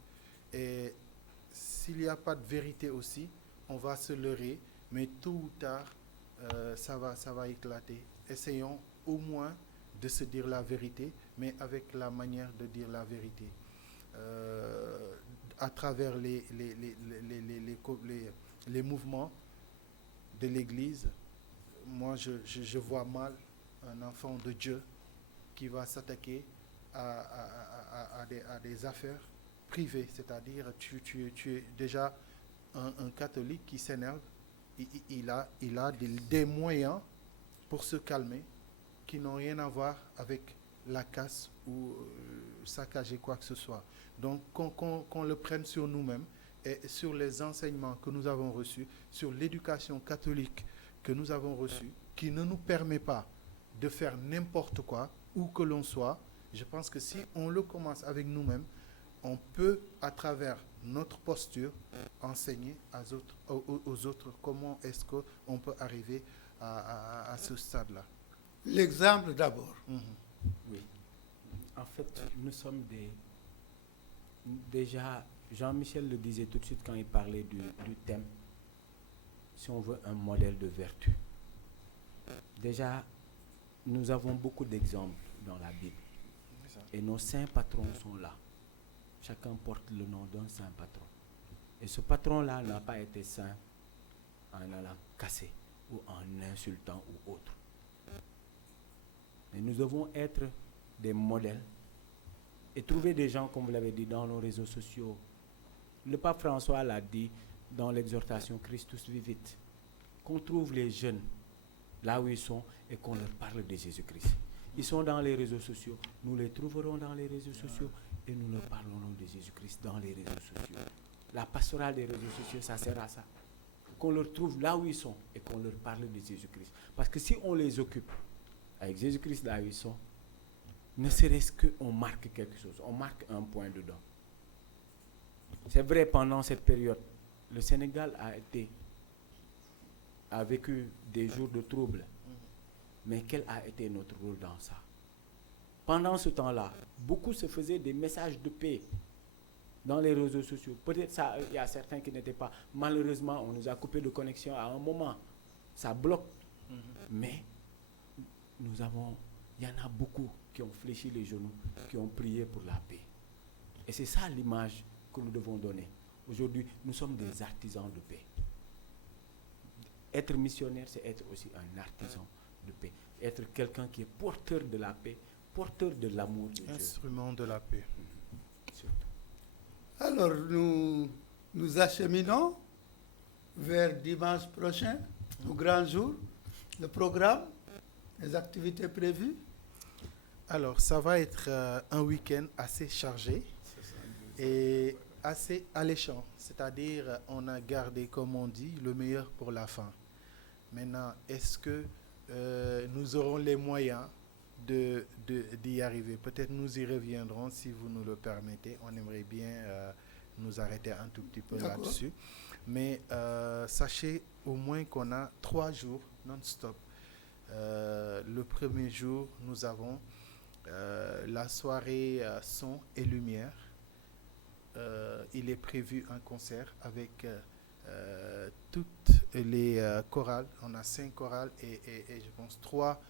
Et s'il n'y a pas de vérité aussi, on va se leurrer, mais tôt ou tard, ça va éclater. Essayons au moins de se dire la vérité, mais avec la manière de dire la vérité. À travers les mouvements de l'Église, moi je vois mal un enfant de Dieu qui va s'attaquer à des affaires privées, c'est-à-dire tu es déjà un catholique qui s'énerve, il a des moyens pour se calmer qui n'ont rien à voir avec la casse ou saccager quoi que ce soit. Donc qu'on le prenne sur nous-mêmes et sur les enseignements que nous avons reçus, sur l'éducation catholique que nous avons reçue, qui ne nous permet pas de faire n'importe quoi, où que l'on soit. Je pense que si on le commence avec nous-mêmes, on peut, à travers notre posture, enseigner aux autres comment est-ce qu'on peut arriver à ce stade-là. L'exemple d'abord. Oui. En fait, nous sommes déjà, Jean-Michel le disait tout de suite quand il parlait du thème, si on veut un modèle de vertu. Déjà, nous avons beaucoup d'exemples dans la Bible. Et nos saints patrons sont là. Chacun porte le nom d'un saint patron. Et ce patron-là n'a pas été saint en allant casser ou en insultant ou autre. Et nous devons être des modèles et trouver des gens, comme vous l'avez dit, dans nos réseaux sociaux. Le pape François l'a dit, dans l'exhortation Christus vivit, qu'on trouve les jeunes là où ils sont et qu'on leur parle de Jésus-Christ. Ils sont dans les réseaux sociaux, nous les trouverons dans les réseaux sociaux et nous leur parlerons de Jésus-Christ dans les réseaux sociaux. La pastorale des réseaux sociaux, ça sert à ça. Qu'on leur trouve là où ils sont et qu'on leur parle de Jésus-Christ. Parce que si on les occupe avec Jésus-Christ là où ils sont, ne serait-ce qu'on marque quelque chose, on marque un point dedans. C'est vrai, pendant cette période, le Sénégal a vécu des jours de trouble. Mais quel a été notre rôle dans ça? Pendant ce temps-là, beaucoup se faisaient des messages de paix dans les réseaux sociaux. Peut-être ça, il y a certains qui n'étaient pas. Malheureusement, on nous a coupé de connexion à un moment. Ça bloque. Mais il y en a beaucoup qui ont fléchi les genoux, qui ont prié pour la paix. Et c'est ça l'image que nous devons donner. Aujourd'hui, nous sommes des artisans de paix. Être missionnaire, c'est être aussi un artisan de paix. Être quelqu'un qui est porteur de la paix, porteur de l'amour de Dieu. Instrument de la paix. Surtout. Alors, nous acheminons vers dimanche prochain, au grand jour, le programme, les activités prévues. Alors, ça va être un week-end assez chargé et assez alléchant. C'est-à-dire, on a gardé, comme on dit, le meilleur pour la fin. Maintenant, est-ce que nous aurons les moyens d'y arriver? Peut-être nous y reviendrons si vous nous le permettez. On aimerait bien nous arrêter un tout petit peu là-dessus. Mais sachez au moins qu'on a 3 jours non-stop. Le premier jour, nous avons la soirée son et lumière. Il est prévu un concert avec toutes les chorales. On a 5 chorales et je pense 3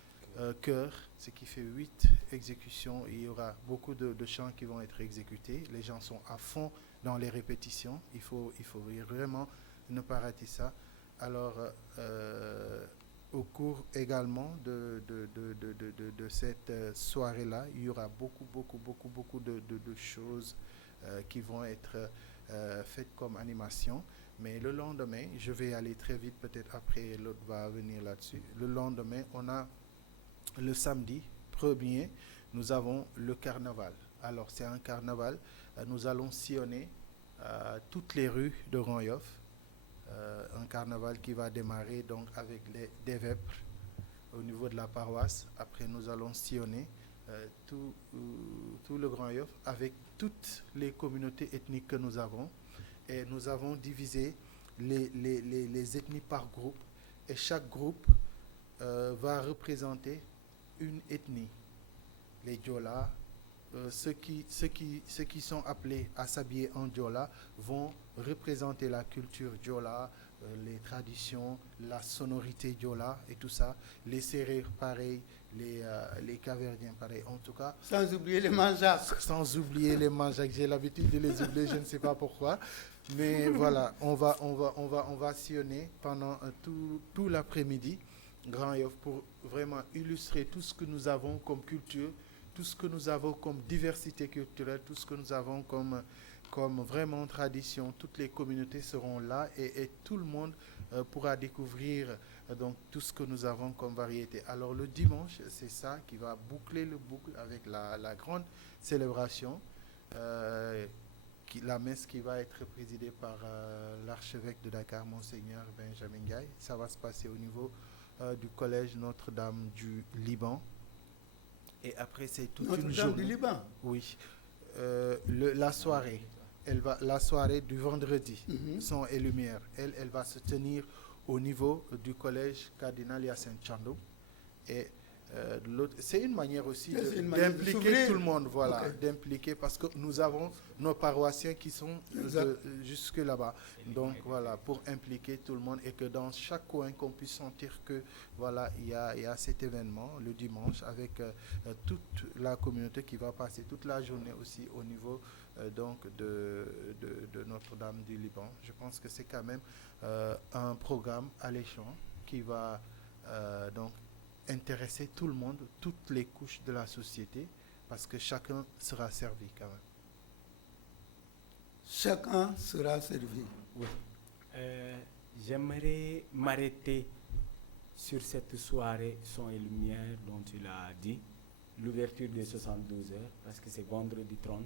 chœurs, ce qui fait 8 exécutions. Il y aura beaucoup de chants qui vont être exécutés. Les gens sont à fond dans les répétitions. Il faut vraiment ne pas rater ça. Alors, au cours également de cette soirée-là, il y aura beaucoup de choses qui vont être faites comme animation. Mais le lendemain, je vais aller très vite, peut-être après l'autre va venir là-dessus. Le lendemain, on a le samedi 1er, nous avons le carnaval. Alors, c'est un carnaval. Nous allons sillonner toutes les rues de Grand-Yoff. Un carnaval qui va démarrer donc avec des vêpres au niveau de la paroisse. Après, nous allons sillonner tout le Grand-Yoff avec toutes les communautés ethniques que nous avons. Et nous avons divisé les ethnies par groupe. Et chaque groupe va représenter une ethnie. Les Diola, ceux qui sont appelés à s'habiller en Diola vont représenter la culture Diola, les traditions, la sonorité Diola et tout ça. Les Sérères, pareil, les Caverdiens, pareil. En tout cas, Sans oublier les manjacs. sans oublier les manjacs, j'ai l'habitude de les oublier, je ne sais pas pourquoi. Mais voilà, on va sillonner pendant tout l'après-midi Grand-Yoff pour vraiment illustrer tout ce que nous avons comme culture, tout ce que nous avons comme diversité culturelle, tout ce que nous avons comme vraiment tradition. Toutes les communautés seront là et tout le monde pourra découvrir donc tout ce que nous avons comme variété. Alors le dimanche, c'est ça qui va boucler le boucle avec la grande célébration, la messe qui va être présidée par l'archevêque de Dakar, Monseigneur Benjamin Gaye. Ça va se passer au niveau du collège Notre-Dame du Liban. Et après, c'est toute une journée. Notre-Dame du Liban. Oui. La soirée, la soirée du vendredi, son et lumière, elle va se tenir au niveau du collège Cardinal Hyacinthe Thiandoum. Et c'est une manière aussi d'impliquer tout le monde, voilà, okay. D'impliquer parce que nous avons nos paroissiens qui sont jusque là-bas. Donc voilà, pour impliquer tout le monde et que dans chaque coin qu'on puisse sentir que voilà, il y a cet événement le dimanche avec toute la communauté qui va passer toute la journée aussi au niveau donc de Notre-Dame du Liban. Je pense que c'est quand même un programme alléchant qui va donc intéresser tout le monde, toutes les couches de la société, parce que chacun sera servi quand même. Chacun sera servi. Oui. J'aimerais m'arrêter sur cette soirée son et lumière dont tu l'as dit, l'ouverture des 72 heures, parce que c'est vendredi 30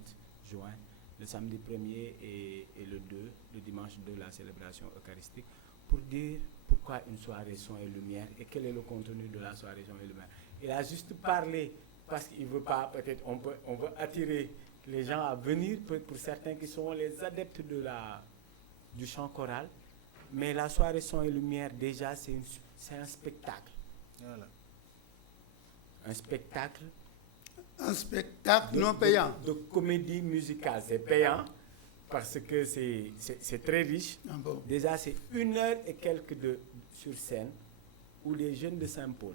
juin, le samedi 1er et le 2, le dimanche de la célébration eucharistique, pour dire pourquoi une soirée son et lumière et quel est le contenu de la soirée son et lumière. Il a juste parlé parce qu'il ne veut pas, peut-être on veut attirer les gens à venir, pour certains qui sont les adeptes du chant choral, mais la soirée son et lumière déjà c'est un spectacle. Voilà. Un spectacle. Un spectacle non payant. De comédie musicale, c'est payant parce que c'est très riche. Ah bon. Déjà c'est 1 heure et quelques sur scène où les jeunes de Saint-Paul,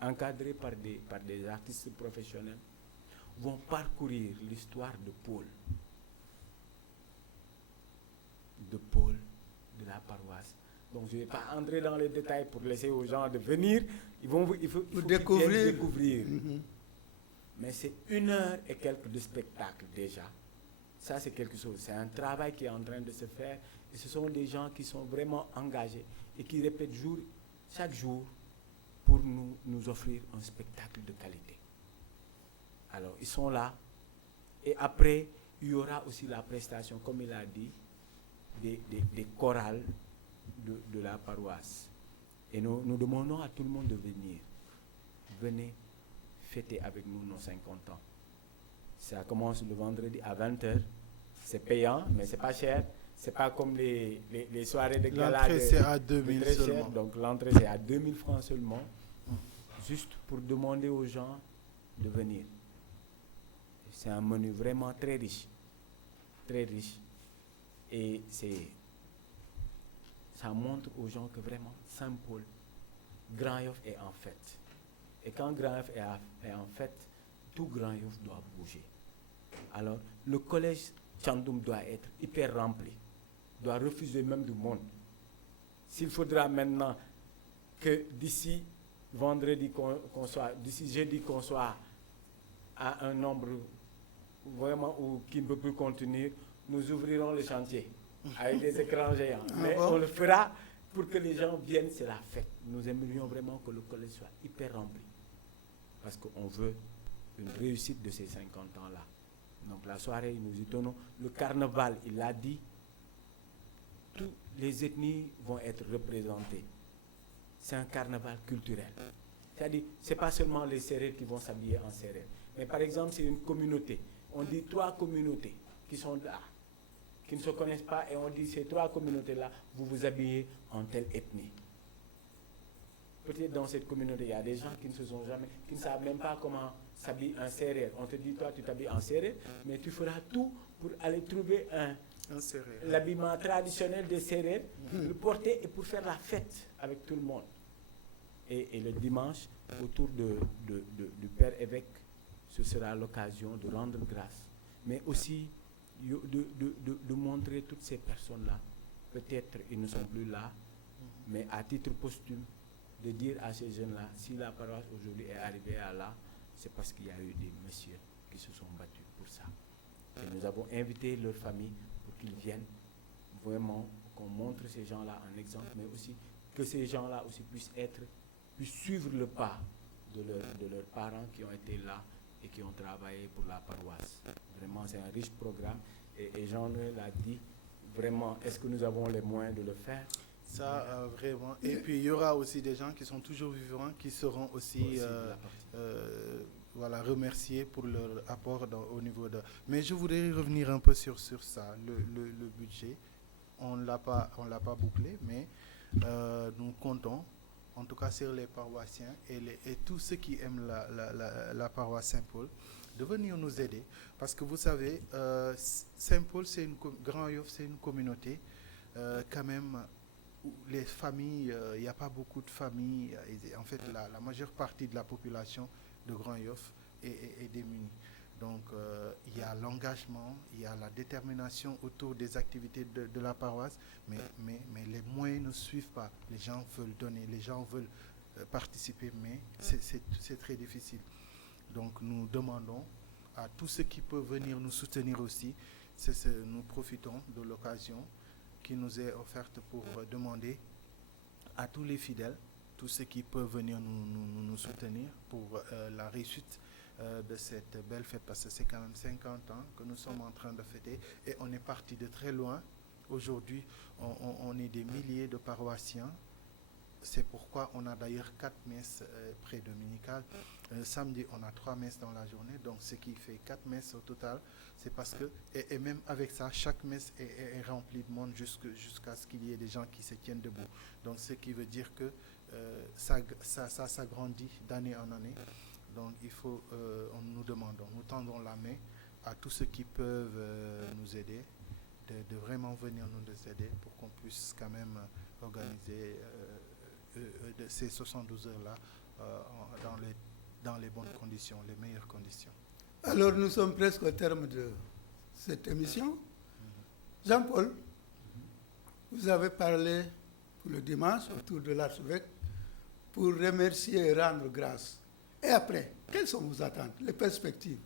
encadrés par des artistes professionnels, vont parcourir l'histoire de Paul, de la paroisse. Donc je ne vais pas entrer dans les détails pour laisser aux gens de venir. Il faut découvrir. Mm-hmm. Mais c'est 1 heure et quelques de spectacle déjà. Ça c'est quelque chose. C'est un travail qui est en train de se faire. Et ce sont des gens qui sont vraiment engagés et qui répètent chaque jour pour nous offrir un spectacle de qualité. Alors ils sont là. Et après, il y aura aussi la prestation, comme il a dit, des chorales de la paroisse. Et nous demandons à tout le monde de venir. Venez fêter avec nous nos 50 ans. Ça commence le vendredi à 20h. C'est payant, mais c'est pas cher. C'est pas comme les soirées de gala. L'entrée, c'est à 2000 très seulement. Cher. Donc l'entrée, c'est à 2000 francs seulement. Juste pour demander aux gens de venir. C'est un menu vraiment très riche. Très riche. Et ça montre aux gens que vraiment Saint-Paul, Grand-Yoff est en fête. Et quand Grand-Yoff est en fête, tout Grand-Yoff doit bouger. Alors, le collège Thiandoum doit être hyper rempli, doit refuser même du monde. S'il faudra maintenant que d'ici vendredi d'ici jeudi qu'on soit à un nombre vraiment qui ne peut plus contenir, nous ouvrirons le chantier avec des écrans géants. Mais on le fera pour que les gens viennent, c'est la fête. Nous aimerions vraiment que le collège soit hyper rempli. Parce qu'on veut une réussite de ces 50 ans-là. Donc la soirée, nous y tenons. Le carnaval, il l'a dit, toutes les ethnies vont être représentées. C'est un carnaval culturel. C'est-à-dire, ce n'est pas seulement les Sérères qui vont s'habiller en Sérère. Mais par exemple, c'est une communauté. On dit 3 communautés qui sont là, qui ne se connaissent pas, et on dit ces 3 communautés-là, vous vous habillez en telle ethnie. Peut-être dans cette communauté, il y a des gens qui ne savent même pas comment s'habille un Sérère. On te dit, toi, tu t'habilles en Sérère, mais tu feras tout pour aller trouver l'habillement traditionnel des Sérères, le porter et pour faire la fête avec tout le monde. Et le dimanche, autour du Père évêque, ce sera l'occasion de rendre grâce. Mais aussi de montrer toutes ces personnes-là. Peut-être ils ne sont plus là, mais à titre posthume, de dire à ces jeunes-là, si la paroisse aujourd'hui est arrivée à là, c'est parce qu'il y a eu des messieurs qui se sont battus pour ça. Et nous avons invité leurs familles pour qu'ils viennent, vraiment, qu'on montre ces gens-là en exemple, mais aussi que ces gens-là aussi puissent suivre le pas de leurs parents qui ont été là et qui ont travaillé pour la paroisse. Vraiment, c'est un riche programme. Et Jean-Noël a dit, vraiment, est-ce que nous avons les moyens de le faire? Ça, vraiment. Et puis, il y aura aussi des gens qui sont toujours vivants, qui seront aussi remerciés pour leur apport au niveau de... Mais je voudrais revenir un peu sur ça, le budget. On ne l'a pas bouclé, mais nous comptons, en tout cas sur les paroissiens et tous ceux qui aiment la paroisse Saint-Paul, de venir nous aider. Parce que vous savez, Saint-Paul, Grand-Yoff, c'est une communauté quand même... Les familles, il n'y a pas beaucoup de familles. En fait, la majeure partie de la population de Grand-Yoff est démunie. Donc, il y a l'engagement, il y a la détermination autour des activités de la paroisse, mais les moyens ne suivent pas. Les gens veulent donner, les gens veulent participer, mais c'est très difficile. Donc, nous demandons à tous ceux qui peuvent venir nous soutenir aussi. nous profitons de l'occasion qui nous est offerte pour demander à tous les fidèles, tous ceux qui peuvent venir nous soutenir pour la réussite de cette belle fête, parce que c'est quand même 50 ans que nous sommes en train de fêter et on est parti de très loin. Aujourd'hui, on est des milliers de paroissiens. C'est pourquoi on a d'ailleurs 4 messes pré-dominicales. Samedi, on a 3 messes dans la journée, donc ce qui fait 4 messes au total. C'est parce que, et même avec ça, chaque messe est remplie de monde jusqu'à ce qu'il y ait des gens qui se tiennent debout. Donc ce qui veut dire que ça s'agrandit d'année en année. Donc il faut, nous demandons, nous tendons la main à tous ceux qui peuvent nous aider, de vraiment venir nous aider pour qu'on puisse quand même organiser de ces 72 heures-là dans les bonnes conditions, les meilleures conditions. Alors nous sommes presque au terme de cette émission. Jean-Paul, vous avez parlé pour le dimanche autour de l'archevêque pour remercier et rendre grâce. Et après, quelles sont vos attentes, les perspectives?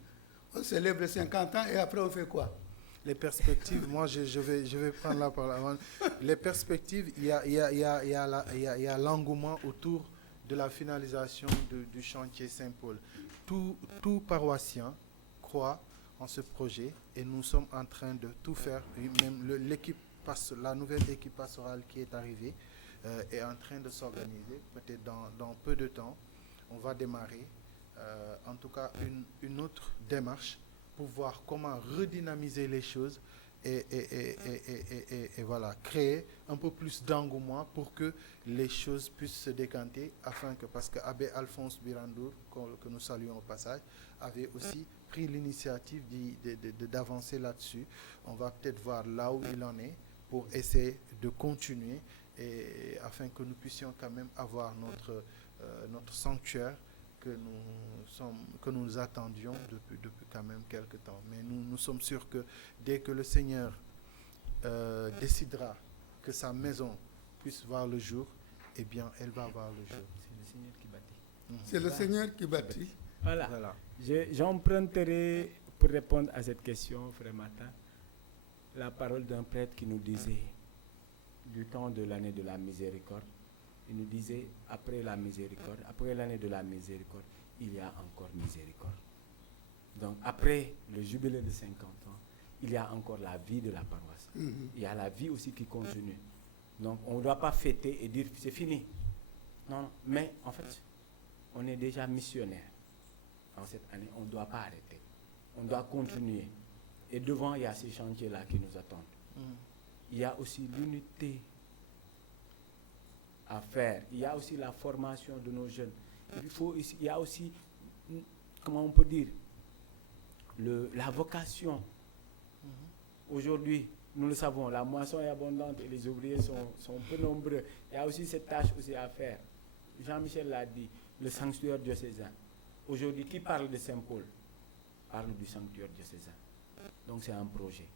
On célèbre les 50 ans et après on fait quoi? Les perspectives, moi je vais prendre la parole. Les perspectives, il y a l'engouement autour de la finalisation du chantier Saint-Paul. Tout paroissien croit en ce projet et nous sommes en train de tout faire. Même la nouvelle équipe pastorale qui est arrivée est en train de s'organiser. Peut-être dans peu de temps, on va démarrer en tout cas une autre démarche pour voir comment redynamiser les choses et voilà, créer un peu plus d'engouement pour que les choses puissent se décanter, parce que Abbé Alphonse Birandour, que nous saluons au passage, avait aussi pris l'initiative d'avancer là-dessus. On va peut-être voir là où il en est pour essayer de continuer et afin que nous puissions quand même avoir notre sanctuaire que nous attendions depuis quand même quelque temps. Mais nous sommes sûrs que dès que le Seigneur décidera que sa maison puisse voir le jour, eh bien, elle va voir le jour. C'est le Seigneur qui bâtit. C'est le Seigneur qui bâtit. Voilà. J'emprunterai pour répondre à cette question, frère Martin, la parole d'un prêtre qui nous disait, du temps de l'année de la miséricorde, il nous disait, après l'année de la miséricorde, il y a encore miséricorde. Donc, après le jubilé de 50 ans, il y a encore la vie de la paroisse. Il y a la vie aussi qui continue. Donc, on ne doit pas fêter et dire, c'est fini. Non, mais en fait, on est déjà missionnaire. En cette année, on ne doit pas arrêter. On doit continuer. Et devant, il y a ces chantiers-là qui nous attendent. Il y a aussi l'unité à faire. Il y a aussi la formation de nos jeunes. Il y a aussi, comment on peut dire, la vocation. Aujourd'hui, nous le savons, la moisson est abondante et les ouvriers sont peu nombreux. Il y a aussi cette tâche aussi à faire. Jean-Michel l'a dit, le sanctuaire diocésain. Aujourd'hui, qui parle de Saint-Paul parle du sanctuaire diocésain. Donc c'est un projet.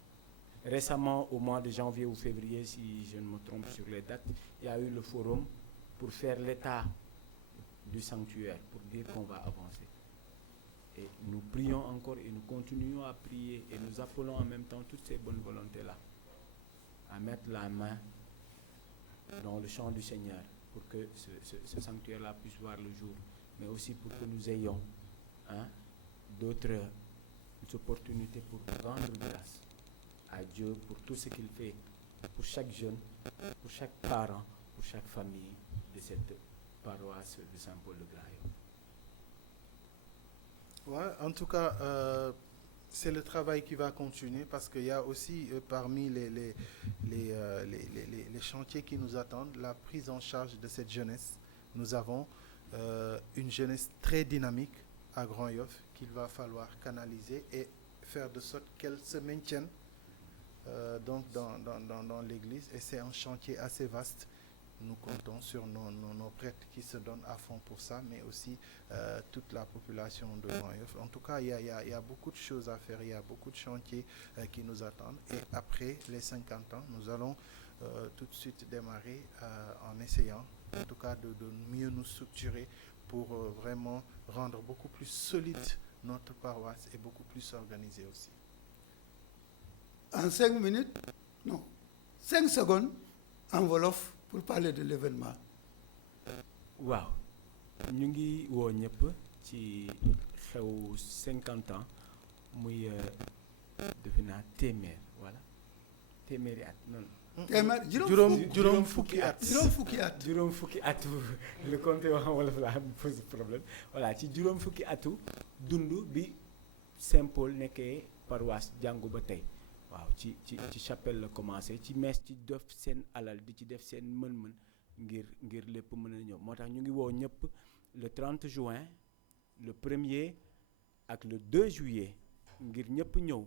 Récemment, au mois de janvier ou février, si je ne me trompe sur les dates, il y a eu le forum pour faire l'état du sanctuaire, pour dire qu'on va avancer. Et nous prions encore et nous continuons à prier et nous appelons en même temps toutes ces bonnes volontés-là à mettre la main dans le champ du Seigneur pour que ce sanctuaire-là puisse voir le jour, mais aussi pour que nous ayons d'autres opportunités pour rendre grâce à Dieu pour tout ce qu'il fait pour chaque jeune, pour chaque parent, pour chaque famille de cette paroisse de Saint-Paul de Graillon. Ouais, en tout cas, c'est le travail qui va continuer parce qu'il y a aussi parmi les chantiers qui nous attendent, la prise en charge de cette jeunesse. Nous avons une jeunesse très dynamique à Grand-Yoff qu'il va falloir canaliser et faire de sorte qu'elle se maintienne donc dans l'église. Et c'est un chantier assez vaste. Nous comptons sur nos prêtres qui se donnent à fond pour ça, mais aussi toute la population de Grand-Yoff. En tout cas, il y a beaucoup de choses à faire, il y a beaucoup de chantiers qui nous attendent. Et après les 50 ans, nous allons tout de suite démarrer en essayant, en tout cas, de mieux nous structurer pour vraiment rendre beaucoup plus solide notre paroisse et beaucoup plus organisée aussi. en 5 minutes, non, 5 secondes en wolof pour parler de l'événement. waaw ñu ngi woo ñëpp ci xew 50 ans muy defe naa téeméer voilà téeméeri at noonu. juróom fukki at. juróom fukki atu le compte wax wolof la pose problème voilà ci juróom fukki atu dund bi Saint-Paul nekkee paroisse jàngu ba tey waaw ci chapelle la commencé ci mees ci def seen alal di ci def seen mën-mën ngir lépp mën a ñëw moo tax ñu ngi woo ñëpp le 30 juin le 1er ak le 2 juillet ngir ñëpp ñëw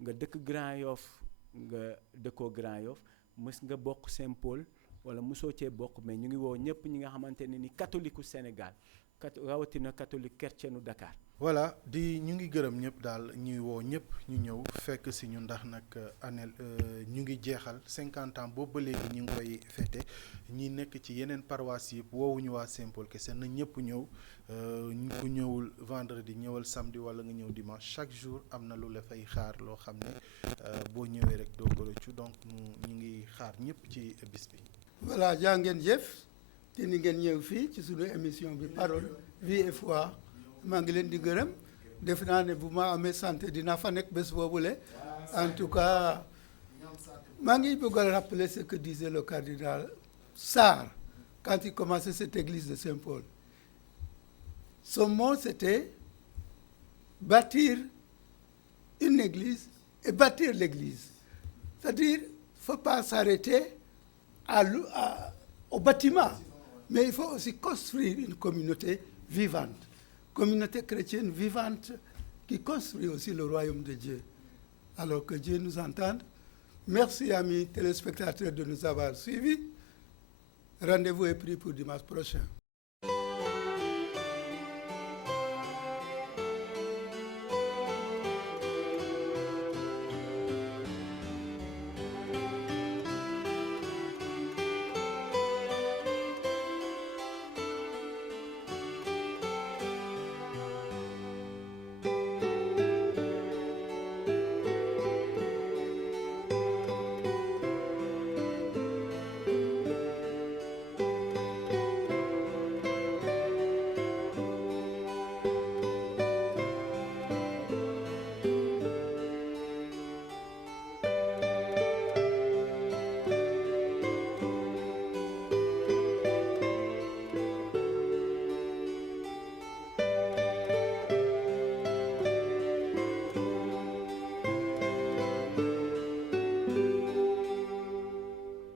nga dëkk Grand Yoff nga dëkkoo Grand Yoff mës nga bokk Saint-Paul wala mosoo cee bokk mais ñu ngi woo ñëpp ñi nga xamante ne ni catholique u Sénégal rawatina catholique chrétienu Dakar. voilà ñu ngi gërëm ñëpp daal ñuy woo ñëpp ñu ñëw fekk si ñu ndax nag année ñu ngi jeexal 50 ans boobu ba léegi ñu ngi koy fêté ñi nekk ci yeneen paroisse yëpp woowuñu waa Saint-Paul kese na ñëpp ñëw ku ñëwul vendredi ñëwal samedi wala nga ñëw dimanche chaque jour am na lu la fay xaar loo xam ne boo ñëwee rek doo ko rëccu donc ñu ngi xaar ñëpp ci bis bi. voilà jaa ngeen jëf te ni ngeen ñëw fii ci suñu émission bi parole vie et foi. maa ngi leen di gërëm def naa ne bu ma amee santé dinaa fa nekk bés boobule en tout cas maa ngi bëgg a rappeler ce que disait le cardinal Sarr quand il commençait cette église de Saint-Paul. Son mot c'était bâtir une église et bâtir l'église, c'est-à-dire il ne faut pas s'arrêter au bâtiment, mais il faut aussi construire une communauté vivante. Communauté chrétienne vivante qui construit aussi le royaume de Dieu. Alors que Dieu nous entende. Merci amis téléspectateurs de nous avoir suivis. Rendez-vous est pris pour dimanche prochain.